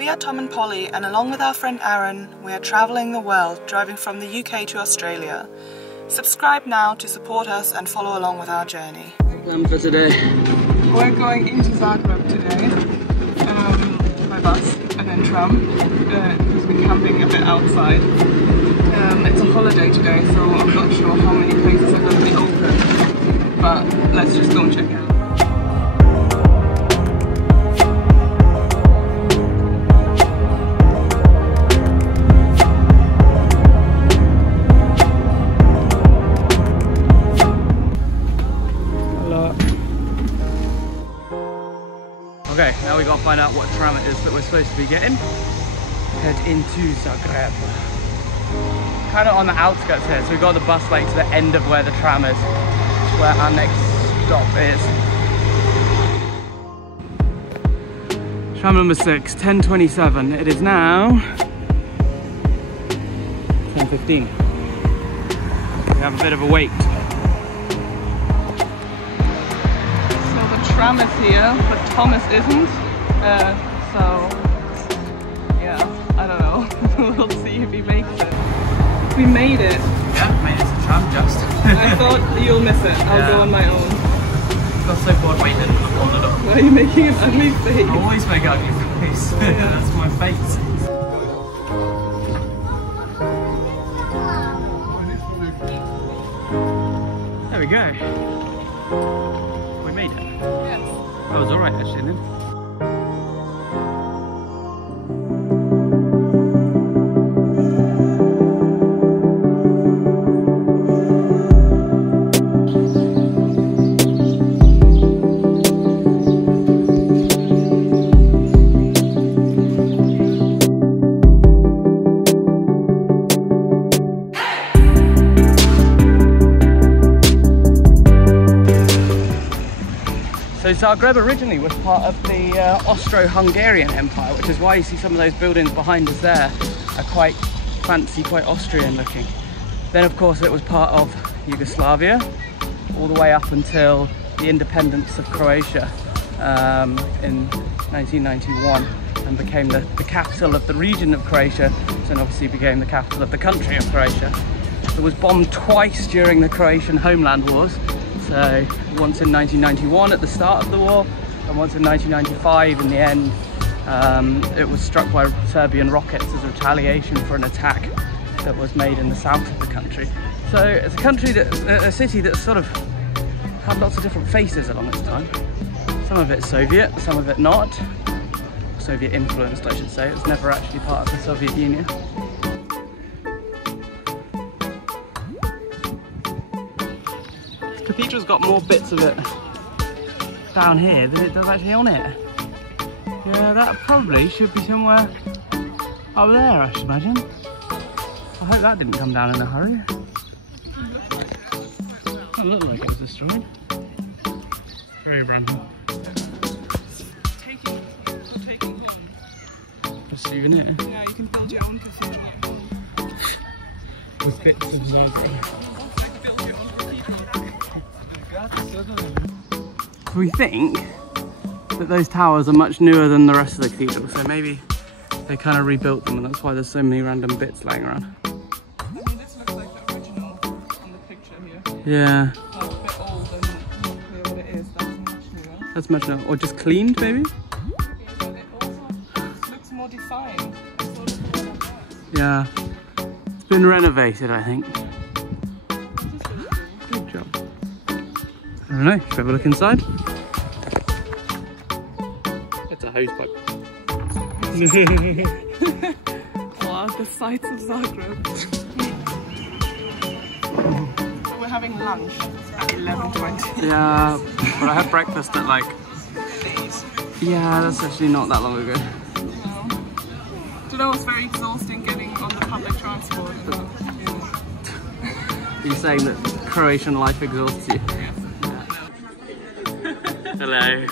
We are Tom and Polly, and along with our friend Aaron, we are travelling the world, driving from the UK to Australia. Subscribe now to support us and follow along with our journey. Plan for today. We're going into Zagreb today, by bus and then tram, because we're camping a bit outside. It's a holiday today, so I'm not sure how many places are going to be open, but let's just go and check out. Okay, now we gotta find out what tram it is that we're supposed to be getting. Head into Zagreb. Kind of on the outskirts here, so we got the bus like to the end of where the tram is, where our next stop is. Tram number 6, 10:27. It is now 10:15. We have a bit of a wait. Tram is here, but Thomas isn't, so yeah, I don't know. We'll see if he makes it. We made it. Yeah, made it to tram just. I thought you'll miss it. I'll go on my own. I got so bored waiting and I wandered up. Why are you making an ugly face? I always make an ugly face. Yeah. That's my face. There we go. We made it. That was alright actually, then. So Zagreb originally was part of the Austro-Hungarian Empire, which is why you see some of those buildings behind us there are quite fancy, quite Austrian looking. Then of course it was part of Yugoslavia, all the way up until the independence of Croatia in 1991, and became the capital of the region of Croatia, and obviously became the capital of the country of Croatia. It was bombed twice during the Croatian homeland wars. So once in 1991 at the start of the war, and once in 1995 in the end. It was struck by Serbian rockets as a retaliation for an attack that was made in the south of the country. So it's a country a city that sort of had lots of different faces along its time. Some of it's Soviet, some of it not. Soviet influenced, I should say. It was never actually part of the Soviet Union. The cathedral's got more bits of it down here than it does actually on it. Yeah, that probably should be somewhere up there, I should imagine. I hope that didn't come down in a hurry. It looked like it was destroyed. Very random. Taking a souvenir. Yeah, you can build your own cathedral. With bits of Zagreb. We think that those towers are much newer than the rest of the cathedral, so maybe they kind of rebuilt them and that's why there's so many random bits laying around. I mean, this looks like the original on the picture here. Yeah. It's a bit old and not clear what it is. That's much newer. That's much newer. Or just cleaned, maybe? But it also looks more defined. Sort of Yeah. It's been renovated, I think. Good job. I don't know, should we have a look inside? It's a hose pipe. Wow, the sights of Zagreb. So we're having lunch at 11:20. Yeah, but I had breakfast at like... Yeah, that's actually not that long ago. No. Do you know, it's very exhausting getting on the public transport. Are you saying that Croatian life exhausts you? Yes. Hello.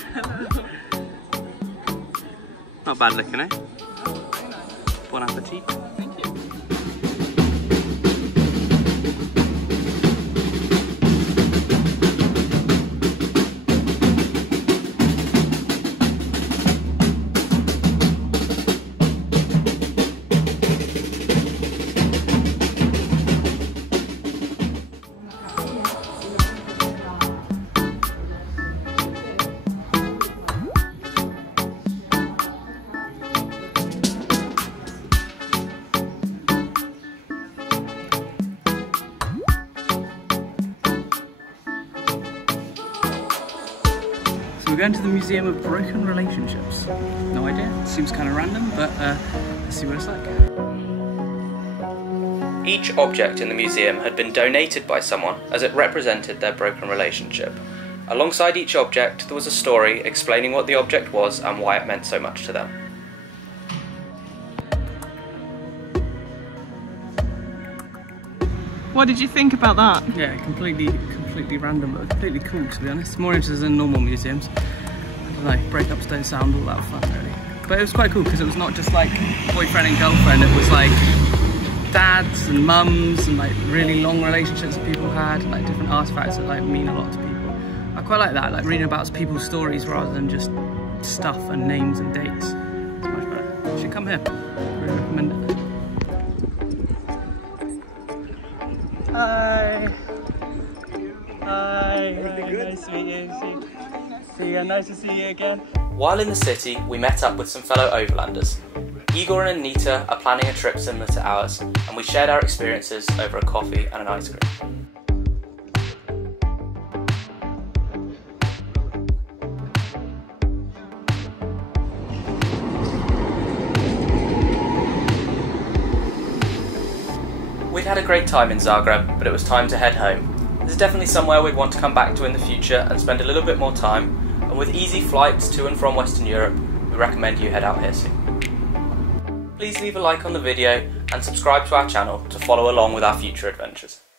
Not bad looking, eh? Bon appetit. Thank you. we're going to the Museum of Broken Relationships. No idea, it seems kind of random, but let's see what it's like. Each object in the museum had been donated by someone as it represented their broken relationship. Alongside each object there was a story explaining what the object was and why it meant so much to them. What did you think about that? Yeah, completely random, but completely cool to be honest. More interested than normal museums. I don't know, breakups don't sound all that fun really. But it was quite cool because it was not just like boyfriend and girlfriend, it was like dads and mums and like really long relationships that people had, and like different artifacts that like mean a lot to people. I quite like that, like reading about people's stories rather than just stuff and names and dates. It's much better. You should come here. Really recommend it. Hi. Hi. Nice to meet you. See you. Nice to see you again. While in the city, we met up with some fellow overlanders. Igor and Anita are planning a trip similar to ours, and we shared our experiences over a coffee and an ice cream. We'd had a great time in Zagreb, but it was time to head home. This is definitely somewhere we'd want to come back to in the future and spend a little bit more time, and with easy flights to and from Western Europe, we recommend you head out here soon. Please leave a like on the video and subscribe to our channel to follow along with our future adventures.